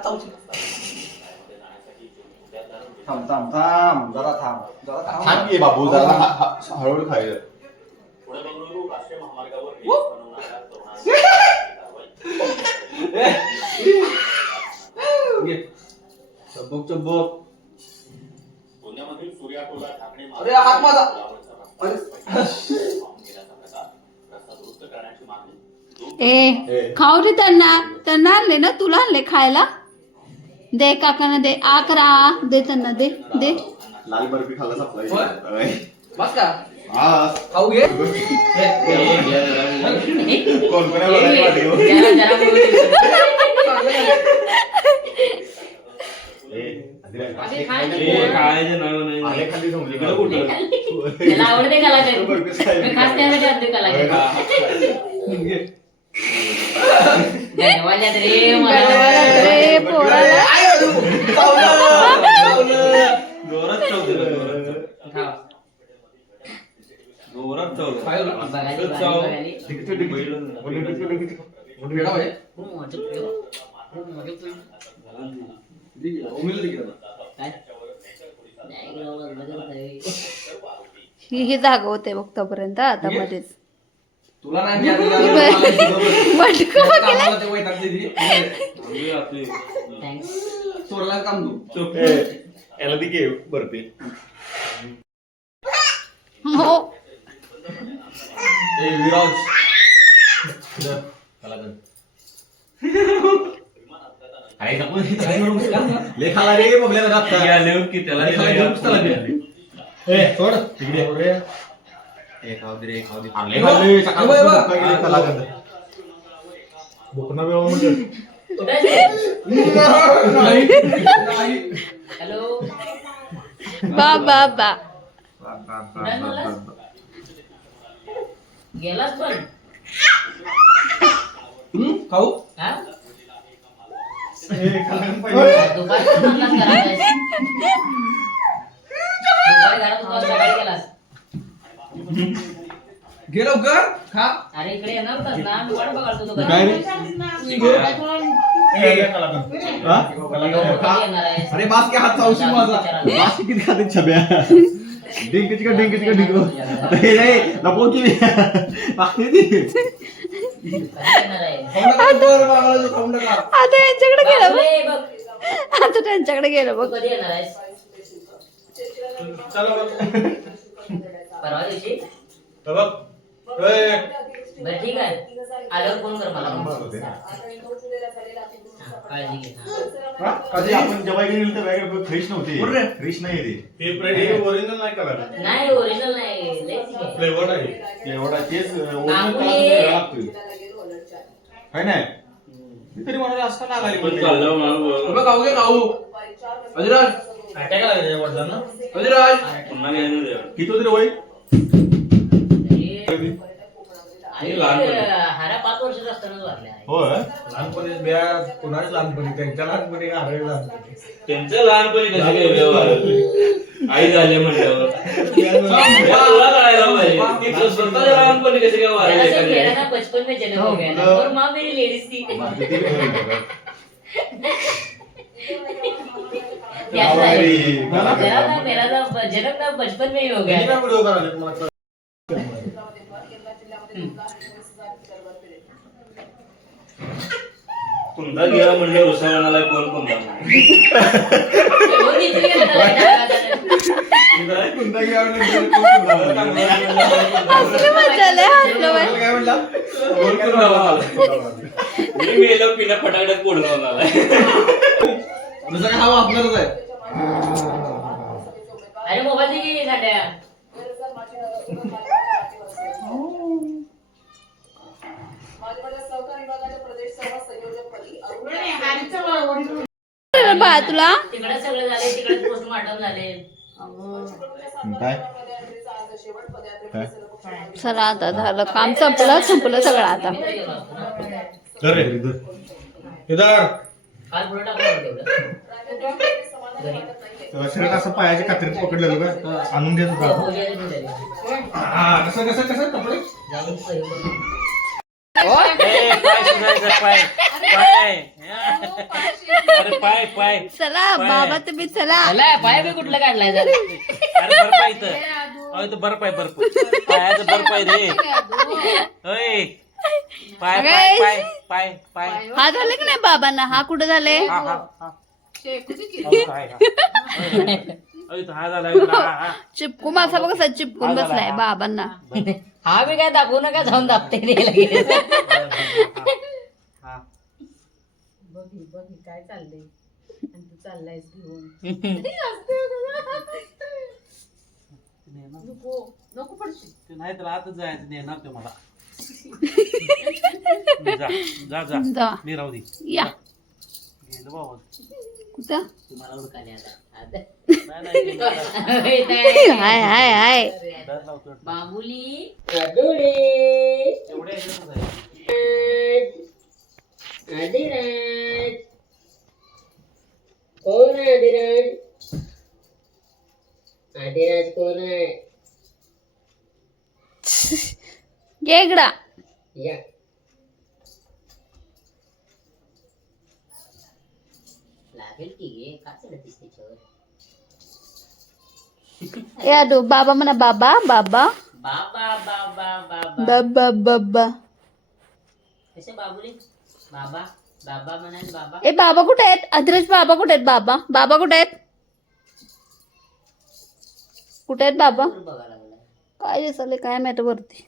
हात चावशील थांब थांब थांब जरा थांब जरा थांब थांब की बाबू जरा हा- हा- हळूहळू खायला घे. अरे, हात माझा. ए खाऊ रे त्यांना त्यांना आणले ना तुला आणले खायला दे काकांना दे आकरा दे त्यांना दे दे। लाल बर्फ़ी खाल्ला? सप्लाय बस का? हा. खाऊ घे कोण कोण आहे बघायला पाठी. ए, आधी खायचे नाही. आले खाली झोंबली इकडं कुठं? त्याला आवडते कलाकार बर्फ़ी खायला. मी खास त्यासाठी आणते कलाकार घे. धन्यवाद रे मला रे पोराला. चावलं, चावलं. जोरात. जोरात नाही. ही ही जागा होते बघ तोपर्यंत आता मध्येच तुला नाही चोरला काम ए, याला ती घे बर्फी हो. विराज. अरे नको. ले खाला रे बघल्या. आले की त्याला सोड. तिकडे. दे रे खाऊ दे. अरे, ले खाल्ले, सकाळपासून हॅलो बा बा बा? गेलास पण खाऊ हा ए, खाल्लं पाहिजे. दुपारी पण म्हणलास घरात आहेस. दुपारी घरात होतास, सकाळी गेलास घे लवकर खा. अरे इकडे येणार होतास ना मी वाट बघालतो तो काय रे? हा? अरे बास के हात चावशी माझा. बास किती खाते छब्या? डिंक चिका डिंक चिका डिंक? आता हे नाही नको की. बाकी ती. आता यांच्याकडे गेलं बघ. आता त्यांच्याकडे गेलं बघ. कधी येणार आहेस? चला. परवा दिवशी? हे बघ. बरं ठीक आहे. आल्यावर फोन कर मला. काळजी घे हा. कधी आपण जेव्हा गेलो तर वेगळं फ्रेश नव्हती. फ्रेश नाही ती. हे ब्रेड हे ओरिजिनल नाही कलर नाही ओरिजिनल नाही लय ठीक आहे. फ्लेवर आहे. एवढा तेच काय नाही मी तरी म्हणाले असं का लागायला पण मला खाऊ घे खाऊ. अजिराज. अजिराज. पुन्हा घ्यायचं ते. किती होते रे वय? आणि लहानपणी. हारा पाच वर्षाचा असतानाच वारल्या आहे. होय? लहानपणी बिया कुणाच लहानपणी? त्यांच्या लहानपणी का हरवे लहानपणी? त्यांचं लहानपणी कसे काय व्यवहार आई झाले तुला कळायला पाहिजे. स्वतःच्या लहानपणी कसे काय त्याला? मेरा नाम बचपन में जन्म हो गया ना. और माँ मेरी लेडीज थी मेरा मेरा जन्म बचपन में ही हो गया काय था. व्हिडिओ करायला तुम्हाला कुंदा गेला म्हणजे रुसावणाला कोण कोणता गेला कुंदा कोण कुंदा मजा बाई. काय म्हणला? कोण कुंदा मी मेलो पिण्या फटाकड्यात पोडून आला आहे अरे मोबाईल दे की साड्या बा तुला? तिकडे सगळे झाले तिकडे पोस्टमार्टम झाले. काय? काय? चला आता झालं काम संपलं संपलं सगळं आता. धर काल पुढे टाकलं तेवढं असं पायाच्या कात्रीत पकडलेलं का आणून देत होता. हो. हा, कसं कसं कसं कपडे. पाय सुधारायचा, पाय पाय अरे पाय पाय. चला बाबा तुम्ही चला. चला पाय बी कुठलं काढलाय जरा. अरे बर्फ आहे इथं. अहो, इथं बर्फ आहे बर्फ. पायाचं बर्फ आहे रे. होय. पाय पाय पाय पाय पाय. हा झाले की नाही बाबांना? हा कुठं झाले हा हा हा. अहो, हा. हा झाला. चिपकू मासा बघ कसा चिपकून बसलाय बाबांना. हा बी काय दाखवू नका जाऊन दाबते लगेच. हा. बघी बघी काय चाललंय? आणि तू चाललायस घेऊन. नको नको पडशील ते नाही तर आतच जायचं नाही ना ते मला. जा जा जा. जा. मी राहू दे. या. गेलो बाबा. कुठं? तुम्हाला आता. आता. हाय हाय हाय बाबुली एवढ्या ह्याच्यातच आदिराज कोण आहे आदिराज आदिराज कोण आहे गेगडा. या लागेल की गे? का चढतीस त्याच्यावर? या दो बाबा म्हणा बाबा बाबा बाबा बाबा बाबा बाबा बाबा कसे बाबुली बाबा बाबा म्हणाल बाबा ए बाबा कुठे आहेत अद्रज बाबा कुठे आहेत बाबा बाबा कुठे आहेत कुठे आहेत बाबा काय दिसले काय माहिती वरती